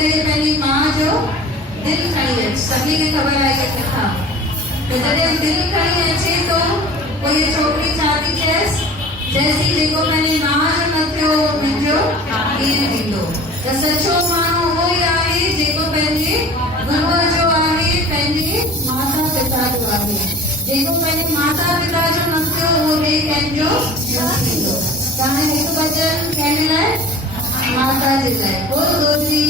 करे पंहिंजी माउ जो दिलि खणी अच। सभिनी खे ख़बर आहे इहा कथा। त जॾहिं दिलि खणी अचे थो पोइ इहा छोकिरी छा थी चएसि, चएसि जेको पंहिंजी माउ जो न थियो मुंहिंजो कीअं थींदो। त सचो माण्हू उहो ई आहे जेको पंहिंजे गुरूअ जो आहे, पंहिंजे माता पिता जो आहे। जेको पंहिंजे माता पिता जो न थियो उहो ॿिए कंहिंजो न थींदो। त हाणे हिकु भॼन कंहिंजे लाइ, माता जे लाइ। बोलो जी